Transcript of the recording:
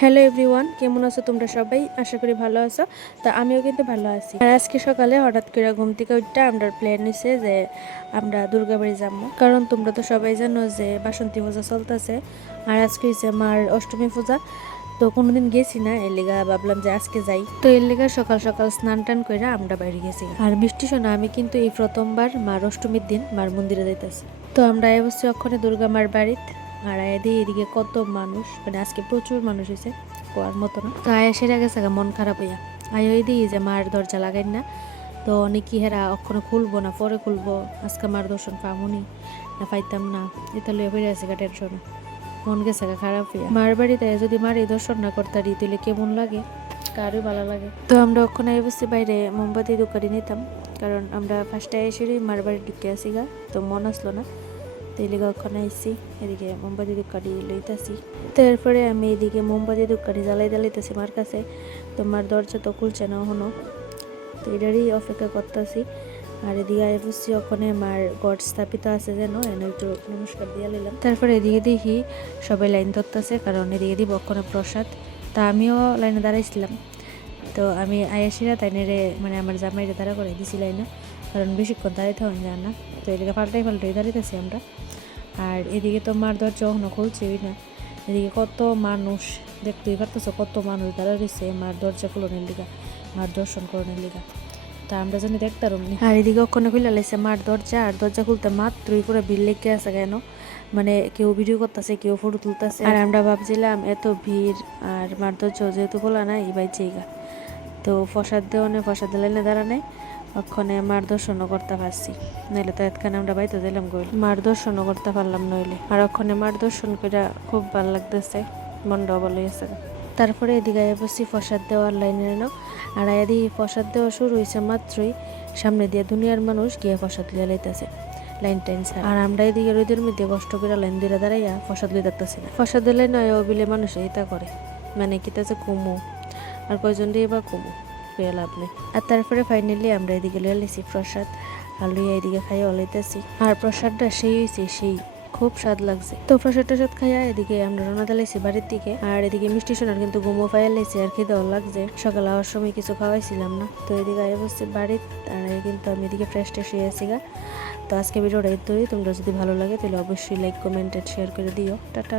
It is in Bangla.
হ্যালো এভরিওয়ান, কেমন আছো তোমরা সবাই? আশা করি ভালো আছো। তা আমিও কিন্তু ভালো আছি। আর আজকে সকালে হঠাৎ করে ঘুম থেকে উঠতে আমরা প্ল্যান নিছে যে আমরা দুর্গাবাড়ি যাবো, কারণ তোমরা তো সবাই জানো যে বাসন্তী পূজা চলতেছে। আর আজকে হচ্ছে মার অষ্টমী পূজা। তো কোনোদিন গেছি না, এর লেগা ভাবলাম যে আজকে যাই। তো এর লেগা সকাল সকাল স্নান টান করে আমরা বাইরে গেছি। আর মিষ্টি শোনা, আমি কিন্তু এই প্রথমবার মার অষ্টমীর দিন মার মন্দিরে যাইতেছি। তো আমরা অবশ্যই ওখানে দুর্গা মার বাড়িতে। আর এদিকে কত মানুষ, মানে আজকে প্রচুর মানুষ হয়েছে, কোয়ার মতো না। তো আয়া সেরা গেছে মন খারাপ হইয়া। আয়া ওই দিই যে মার দরজা লাগাই না, তো অনেকই হেরা অক্ষণে খুলবো না, পরে খুলবো, আজকে মার দর্শন পামুনি না পাইতাম না, এটা লইয়া বেড়ে আছে টেনশন। মন গেছে খারাপ হইয়া। মার বাড়িতে যদি মার এই দর্শন না করতারি তাহলে কেমন লাগে, কারোই ভালো লাগে। তো আমরা ওখানে অবশ্যই বাইরে মোমবাতি দোকানে নিতাম, কারণ আমরা ফার্স্টে এসেই মার বাড়ি ঢুকে আসি গা, তো মন আসলো না। তো এদিকে ওখানে আইসি, এদিকে মোমবাতি দোকানি লইতাছি। তো এরপরে আমি এদিকে মোমবাতি দোকানি জ্বালাইতেছি মার কাছে। তো মার দরজা তো খুলছে না এখনো, তো এটারই অপেক্ষা করতেছি। আর এদিকে আই বুঝছি ওখানে মার গড স্থাপিত আছে যেন, এনে একটু নমস্কার দিয়ে নিলাম। তারপরে এদিকে দেখি সবাই লাইন ধরতেছে, কারণ এদিকে দিব ওখানে প্রসাদ। তা আমিও লাইনে দাঁড়াইছিলাম। তো আমি আয়াসিরা তাইনেরে, মানে আমার জামাইরে দাঁড়া করে দিছি লাইনে, কারণ বেশিক্ষণ দাঁড়াইতে হয় যায় না। তো এদিকে পাল্টাই দাঁড়াইতেছি আমরা। আর এদিকে তো মার দরজা এখনো খুলছেই না। এদিকে কত মানুষ, দেখতেই পারতেছো কত মানুষ দাঁড়া রয়েছে মার দরজা খুলনের লিগা, মার দর্শন করণের লিগা। তা আমরা জানি দেখতাম নি। আর এদিকে ওখানে খুলে লাইছে মার দরজা, আর দরজা খুলতে মাত্রই পুরো ভিড় লেগে আছে কেন, মানে কেউ ভিডিও করতেছে, কেউ ফটো তুলতেছে। আর আমরা ভাবছিলাম এত ভিড় আর মার দরজা যেহেতু খোলা নাই এই জায়গা, তো প্রসাদ দেওয়ানে প্রসাদ লাইনে দাঁড়া নেই, ওখানে মার দর্শনও করতে পারছি। নইলে তো এতখানে আমরা বাইতে দিলাম গইল, মার দর্শনও করতে পারলাম নইলে। আর ওখানে মার দর্শন করে খুব ভালো লাগতেছে, মনটাও ভালো হয়েছে। তারপরে এদিকে বসছি প্রসাদ দেওয়ার লাইনে এলো। আর এদিকে প্রসাদ দেওয়া শুরু হয়েছে মাত্রই সামনে দিয়ে দুনিয়ার মানুষ গিয়ে প্রসাদ লিয়ে লাইতেছে লাইন টাইন। আর আমরা এদিকে রোদের মধ্যে কষ্ট করে লাইন দিয়ে দাঁড়াইয়া প্রসাদ লিয়ে দেখতেছি না। প্রসাদ দিলে নয় ও বিলে মানুষ এইটা করে, মানে কিতাছে কুমু, আর কয়জন দিয়ে বা কুমু পেয়ে লাভ নেই। আর তারপরে ফাইনালি আমরা এদিকে লিয়ে লাইছি প্রসাদ, আর লইয়া এদিকে খাইয়া ওলাইতেছি। আর প্রসাদটা সেই হয়েছে, সেই খুব স্বাদ লাগছে। তো প্রসাদ টসাদ খাইয়া এদিকে আমরা রওনা দিলাইছি বাড়ির দিকে। আর এদিকে মিষ্টি সোনার কিন্তু ঘুমো পাইয়া লাইছে, আর খিদেও লাগছে, সকালে আওয়ার সময় কিছু খাওয়াইছিলাম না। তো এদিকে আয় বসছি বাড়ির। আর কিন্তু আমি এদিকে ফ্রেশ ট্রেশ হয়ে আসি গা। তো আজকে ভিডিওটা এই তোমরা যদি ভালো লাগে তাহলে অবশ্যই লাইক কমেন্ট শেয়ার করে দিও। টাটা।